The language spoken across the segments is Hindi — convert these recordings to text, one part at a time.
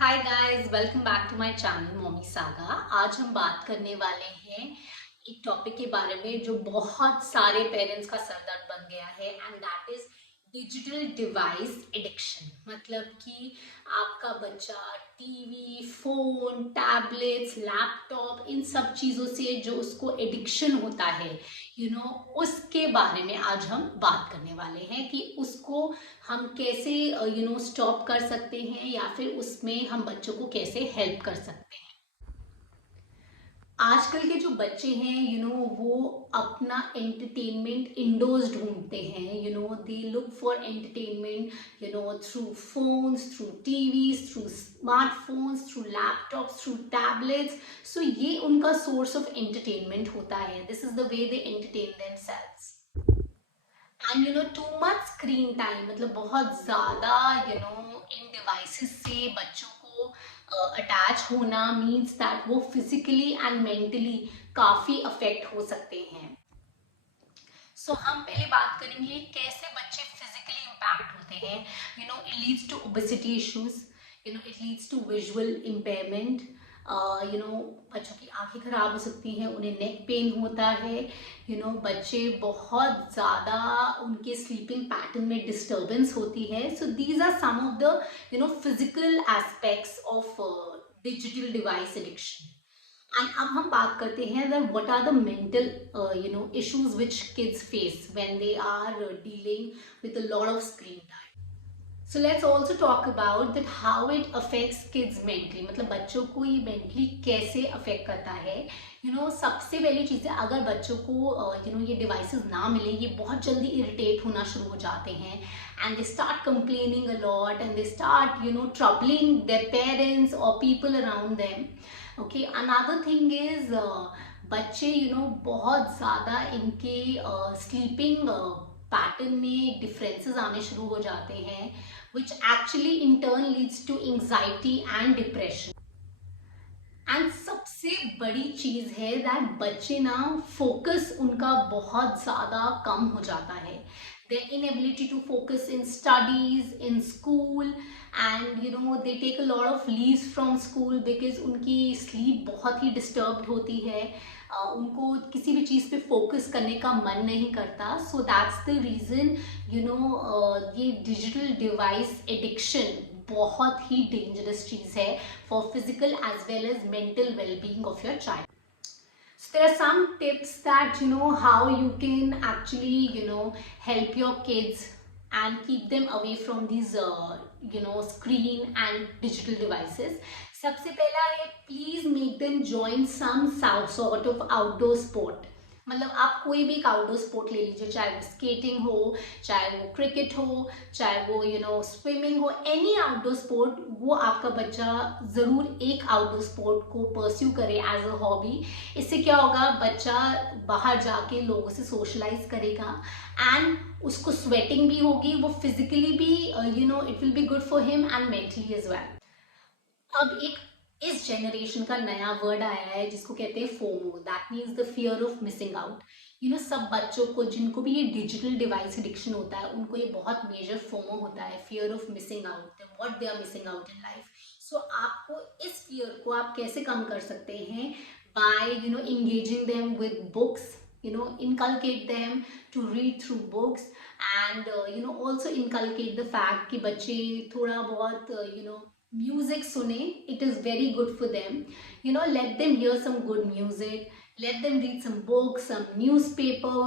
Hi guys, welcome back to my channel Mommy Saga. आज हम बात करने वाले हैं एक टॉपिक के बारे में जो बहुत सारे पेरेंट्स का सरदर्द बन गया है, and that is digital device addiction. मतलब कि आपका बच्चा टीवी, फोन, टैबलेट्स, लैपटॉप, इन सब चीज़ों से जो उसको एडिक्शन होता है, उसके बारे में आज हम बात करने वाले हैं कि उसको हम कैसे स्टॉप कर सकते हैं, या फिर उसमें हम बच्चों को कैसे हेल्प कर सकते हैं। आजकल के जो बच्चे हैं, वो अपना एंटरटेनमेंट इंडोर्स ढूंढते हैं। They look for entertainment through phones, through TVs, through smartphones, through laptops, through tablets. So ये उनका सोर्स ऑफ एंटरटेनमेंट होता है। This is the way they entertain themselves. And too much screen time, मतलब बहुत ज़्यादा इन डिवाइसेस से बच्चों को अटैच होना मीन्स दैट वो फिजिकली एंड मेंटली काफ़ी अफेक्ट हो सकते हैं। सो हम पहले बात करेंगे कैसे बच्चे फिजिकली इम्पैक्ट होते हैं। It leads to obesity issues, it leads to visual impairment. You know बच्चों की आंखें खराब हो सकती हैं, उन्हें नेक पेन होता है। बच्चे बहुत ज़्यादा उनके स्लीपिंग पैटर्न में डिस्टर्बेंस होती है। So these are some of the physical aspects of digital device addiction. And अब हम बात करते हैं that what are the mental issues which kids face when they are dealing with a lot of screen time. So let's also talk about that how it affects kids mentally, मतलब बच्चों को ये mentally कैसे affect करता है। सबसे पहली चीज़ है, अगर बच्चों को ये devices ना मिले, ये बहुत जल्दी irritate होना शुरू हो जाते हैं, and they start complaining a lot, and they start troubling their parents or people around them. Okay, another thing is बच्चे बहुत ज़्यादा इनके स्लीपिंग पैटर्न में डिफरेंसेस आने शुरू हो जाते हैं, which actually in turn leads to anxiety and depression. And सबसे बड़ी चीज है दैट बच्चे ना फोकस उनका बहुत ज्यादा कम हो जाता है। their inability to focus in studies, in school, and they take a lot of leaves from school because उनकी sleep बहुत ही disturbed होती है। उनको किसी भी चीज़ पे फोकस करने का मन नहीं करता। सो दैट्स द रीज़न ये डिजिटल डिवाइस एडिक्शन बहुत ही डेंजरस चीज़ है for physical as well as mental wellbeing of your child. So there are some tips that how you can actually help your kids and keep them away from these screen and digital devices. सबसे पहला है, please make them join some sort of outdoor sport. मतलब आप कोई भी एक आउटडोर स्पोर्ट ले लीजिए, चाहे वो स्केटिंग हो, चाहे वो क्रिकेट हो, चाहे वो स्विमिंग हो, एनी आउटडोर स्पोर्ट। वो आपका बच्चा ज़रूर एक आउटडोर स्पोर्ट को परस्यू करे एज अ हॉबी। इससे क्या होगा, बच्चा बाहर जाके लोगों से सोशलाइज करेगा, एंड उसको स्वेटिंग भी होगी, वो फिजिकली भी it will be good for him and mentally as well. अब एक इस जनरेशन का नया वर्ड आया है जिसको कहते हैं FOMO, that means the fear of missing out. सब बच्चों को जिनको भी ये डिजिटल डिवाइस एडिक्शन होता है, उनको ये बहुत मेजर फोमो होता है, fear of missing out, what they are missing out in life. So आपको इस फियर को आप कैसे कम कर सकते हैं, bye engaging them with books, inculcate them to read through books, and also inculcate the fact कि बच्चे थोड़ा बहुत music सुने, it is very good for them. Let them hear some good music, let them read some books, some newspaper,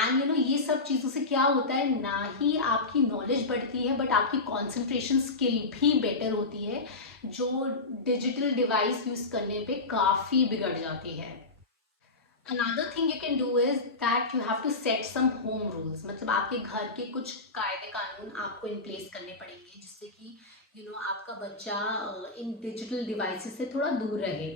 and ये सब चीज़ों से क्या होता है, ना ही आपकी नॉलेज बढ़ती है बट आपकी कंसंट्रेशन स्किल भी बेटर होती है, जो डिजिटल डिवाइस यूज करने पे काफ़ी बिगड़ जाती है। Another thing you can do is that you have to set some home rules, मतलब आपके घर के कुछ कायदे कानून आपको इन प्लेस करने पड़ेंगे, जिससे कि आपका बच्चा इन डिजिटल डिवाइसेस से थोड़ा दूर रहे।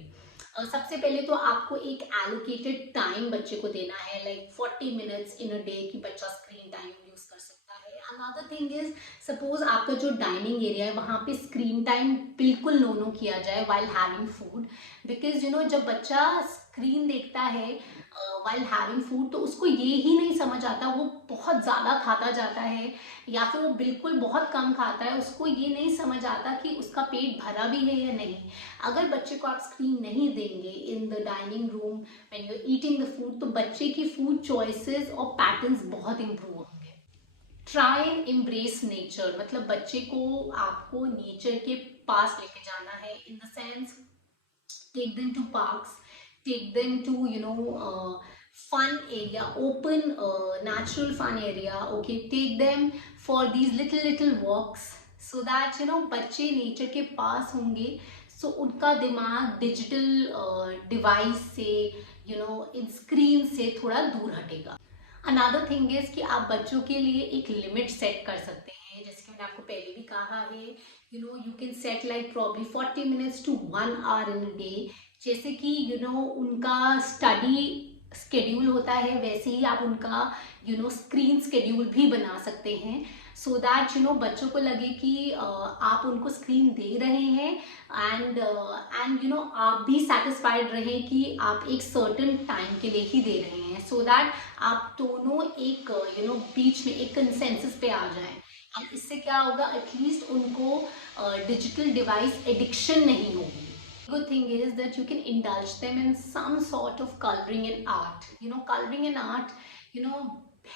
सबसे पहले तो आपको एक एलोकेटेड टाइम बच्चे को देना है, like 40 minutes in a day की बच्चा स्क्रीन टाइम यूज कर सकता है। अनदर थिंग इज, सपोज आपका जो डाइनिंग एरिया है वहाँ पे स्क्रीन टाइम बिल्कुल नो नो किया जाए वाइल हैविंग फूड, बिकॉज जब बच्चा स्क्रीन देखता है वाइल हैविंग फूड तो उसको ये ही नहीं समझ आता वो बहुत ज़्यादा खाता जाता है या फिर वो बिल्कुल बहुत कम खाता है, उसको ये नहीं समझ आता कि उसका पेट भरा भी है या नहीं। अगर बच्चे को आप स्क्रीन नहीं देंगे in the dining room when you are eating the food, तो बच्चे की फूड चॉइसेस और पैटर्न्स बहुत इंप्रूव होंगे। ट्राई एंड एम्ब्रेस नेचर, मतलब बच्चे को आपको नेचर के पास लेके जाना है, in the sense take them to parks, take them to fun area, open natural fun area, okay, take them for these little walks, so that बच्चे नेचर के पास होंगे, सो उनका दिमाग डिजिटल डिवाइस से इन स्क्रीन से थोड़ा दूर हटेगा। अनदर थिंग इज कि आप बच्चों के लिए एक लिमिट सेट कर सकते हैं, जैसे कि मैंने आपको पहले भी कहा है, you can set like probably 40 minutes to 1 hour in a day, जैसे कि उनका स्टडी स्केड्यूल होता है वैसे ही आप उनका स्क्रीन स्केड्यूल भी बना सकते हैं, सो दैट बच्चों को लगे कि आप उनको स्क्रीन दे रहे हैं एंड आप भी सेटिस्फाइड रहे कि आप एक सर्टेन टाइम के लिए ही दे रहे हैं, सो दैट आप दोनों एक बीच में एक कंसेंसस पे आ जाएं। एंड इससे क्या होगा, एटलीस्ट उनको डिजिटल डिवाइस एडिक्शन नहीं होगी। Good thing is that you can indulge them in some sort of coloring and art. Coloring and art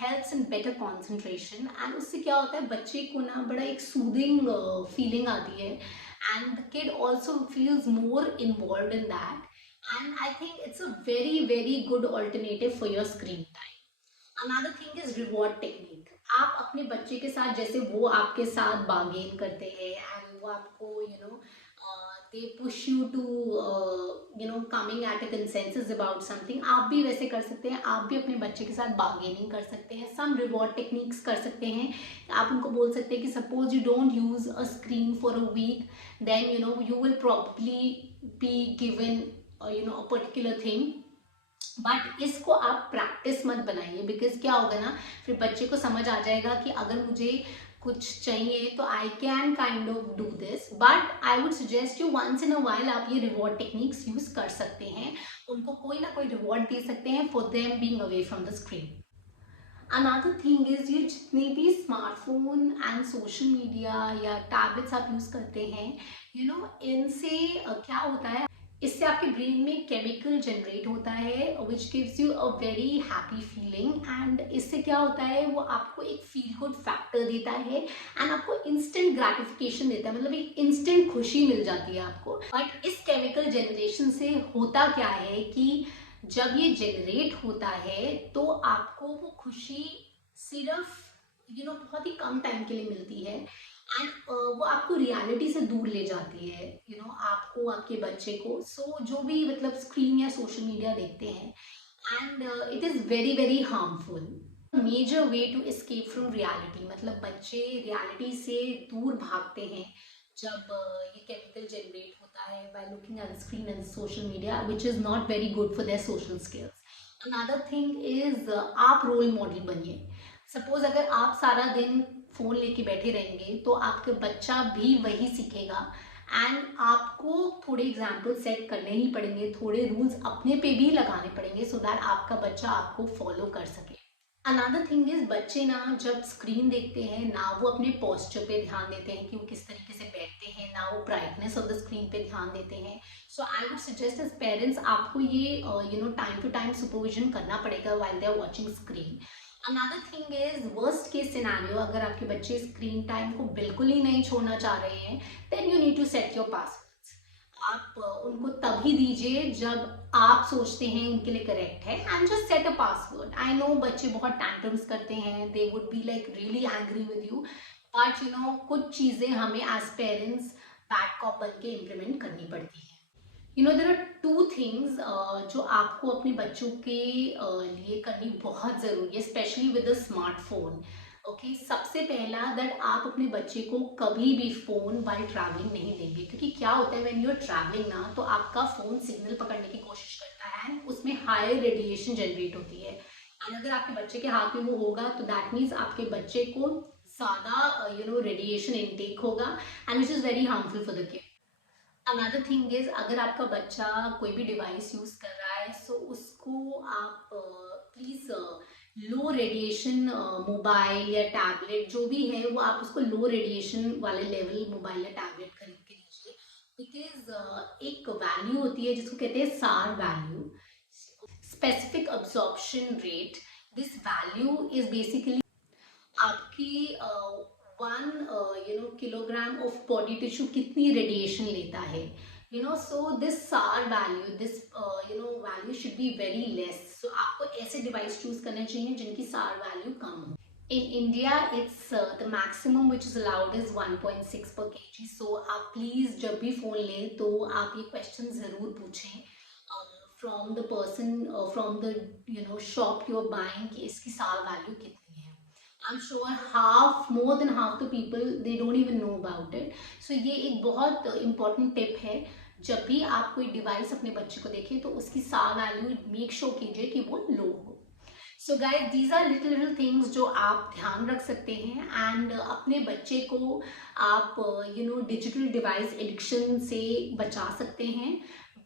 helps in better concentration, and उससे क्या होता है बच्चे को ना बड़ा एक सूदिंग फीलिंग आती है, and the kid also feels more involved in that, and I think it's a very good alternative for your screen time. Another thing is reward technique. आप अपने बच्चे के साथ, जैसे वो आपके साथ बार्गेन करते हैं एंड वो आपको they push you to coming at a consensus about something, आप भी वैसे कर सकते हैं, आप भी अपने बच्चे के साथ बार्गेनिंग कर सकते हैं, some reward techniques कर सकते हैं। आप उनको बोल सकते हैं कि suppose you don't use a screen for a week, then you will probably be given a particular thing, but इसको आप प्रैक्टिस मत बनाइए, बिकॉज क्या होगा ना, फिर बच्चे को समझ आ जाएगा कि अगर मुझे कुछ चाहिए तो I can kind of do this, but I would suggest you once in a while आप ये रिवॉर्ड टेक्निक्स यूज कर सकते हैं, उनको कोई ना कोई रिवॉर्ड दे सकते हैं for them being away from the screen. Another thing is, ये जितने भी स्मार्टफोन एंड सोशल मीडिया या टैबलेट्स आप यूज करते हैं, इनसे क्या होता है, इससे आपके ब्रेन में केमिकल जनरेट होता है which gives you a very happy feeling, and इससे क्या होता है वो आपको एक फील गुड फैक्टर देता है एंड आपको इंस्टेंट ग्रेटिफिकेशन देता है, मतलब एक इंस्टेंट खुशी मिल जाती है आपको। बट इस केमिकल जनरेशन से होता क्या है कि जब ये जनरेट होता है तो आपको वो खुशी सिर्फ बहुत ही कम टाइम के लिए मिलती है, एंड वो आपको रियलिटी से दूर ले जाती है, आपको, आपके बच्चे को। जो भी मतलब स्क्रीन या सोशल मीडिया देखते हैं, and it is very harmful. Major way to escape from reality, मतलब बच्चे रियलिटी से दूर भागते हैं जब ये केमिकल जनरेट होता है by looking at screen and social media, which is not very good for their social skills. Another thing is, आप रोल मॉडल बनिए। सपोज अगर आप सारा दिन फ़ोन लेके बैठे रहेंगे तो आपका बच्चा भी वही सीखेगा, एंड आपको थोड़े एग्जाम्पल सेट करने ही पड़ेंगे, थोड़े रूल्स अपने पे भी लगाने पड़ेंगे, सो दैट आपका बच्चा आपको फॉलो कर सके। अनदर थिंग इज, बच्चे ना जब स्क्रीन देखते हैं ना वो अपने पोस्चर पे ध्यान देते हैं कि वो किस तरीके से बैठते हैं, ना वो ब्राइटनेस ऑफ द स्क्रीन पे ध्यान देते हैं। So I would suggest as parents आपको ये टाइम टू टाइम सुपरविजन करना पड़ेगा while they are watching screen. Another thing is, worst case scenario, अगर आपके बच्चे स्क्रीन टाइम को बिल्कुल ही नहीं छोड़ना चाह रहे हैं, then you need to set your passwords. आप उनको तभी दीजिए जब आप सोचते हैं उनके लिए करेक्ट है, and just set a password. I know बच्चे बहुत टैंट्रम्स करते हैं, they would be like really angry with you, but कुछ चीज़ें हमें एज पेरेंट्स बैड कॉप बन के इम्प्लीमेंट करनी पड़ती है। देर आर टू थिंग्स जो आपको अपने बच्चों के लिए करनी बहुत ज़रूरी है, specially with a smartphone. Okay, सबसे पहला, दैट आप अपने बच्चे को कभी भी फ़ोन वाइल ट्रैवलिंग नहीं देंगे, क्योंकि क्या होता है व्हेन यू आर ट्रैवलिंग ना, तो आपका फ़ोन सिग्नल पकड़ने की कोशिश करता है, उसमें हाई रेडिएशन जनरेट होती है, एंड अगर आपके बच्चे के हाथ में वो होगा तो दैट मीन्स आपके बच्चे को ज़्यादा रेडिएशन इनटेक होगा and which is very harmful for the kid. Another thing is, अगर आपका बच्चा कोई भी डिवाइस यूज कर रहा है सो उसको आप प्लीज लो रेडिएशन मोबाइल या टैबलेट जो भी है वो आप उसको लो रेडिएशन वाले लेवल मोबाइल या टैबलेट खरीद के दीजिए. बिकॉज एक वैल्यू होती है जिसको कहते हैं SAR value, specific absorption rate. This value is basically आपकी 1 किलोग्राम ऑफ बॉडी टिश्यू कितनी रेडिएशन लेता है. So this SAR value, this value should be very less. So आपको ऐसे डिवाइस चूज करने चाहिए जिनकी SAR वैल्यू कम हो. In India, it's the maximum which is allowed is 1.6 per kg. So आप प्लीज जब भी फोन लें तो आप ये क्वेश्चन जरूर पूछें from the person, from the shop you are buying कि इसकी SAR वैल्यू कितनी है. I'm sure more than half the people they don't even know about it. So ये एक बहुत important tip है. जब भी आप कोई डिवाइस अपने बच्चे को देखें तो उसकी SAR वैल्यू मेक श्योर कीजिए कि वो लो हो. So guys, these are little things जो आप ध्यान रख सकते हैं एंड अपने बच्चे को आप डिजिटल डिवाइस एडिक्शन से बचा सकते हैं.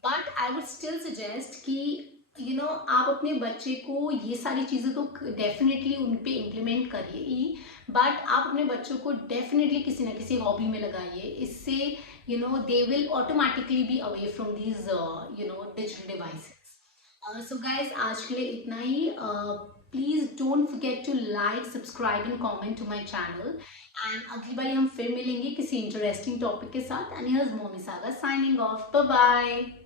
But I would still suggest कि आप अपने बच्चे को ये सारी चीज़ें तो डेफिनेटली उन पे इम्प्लीमेंट करिए ही, बट आप अपने बच्चों को डेफिनेटली किसी ना किसी हॉबी में लगाइए. इससे they will automatically be away from these digital devices. So guys, आज के लिए इतना ही. Please don't forget to like, subscribe and comment to my channel. And अगली बार हम फिर मिलेंगे किसी इंटरेस्टिंग टॉपिक के साथ. And here's Mommy Saga signing off. Bye bye.